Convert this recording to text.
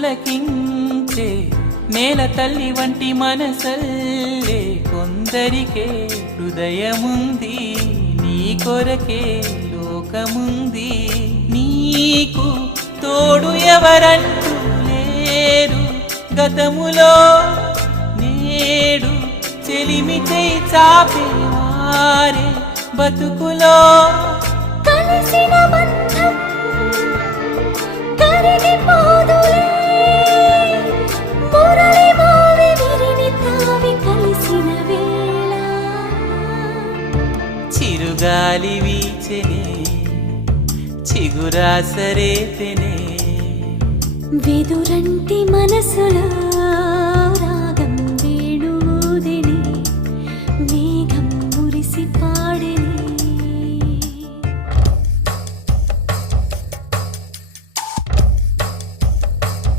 పులకించే నేల తల్లి వంటి మనసల్లే కొందరికే హృదయముంది, నీ కొరకే లోకముంది. నీకు తోడు ఎవరంటూ లేరు గతములో, నేడు చెలిమి చేయి చాపేవారే బతుకులో. కలిసిన బంధం కరిగిపోదులే, మురళి మోవి విరిని తావి కలిసిన వేళ. చిరుగాలి వీచెనే చిగురాసరేతెనే, వెదురంటి మనసులో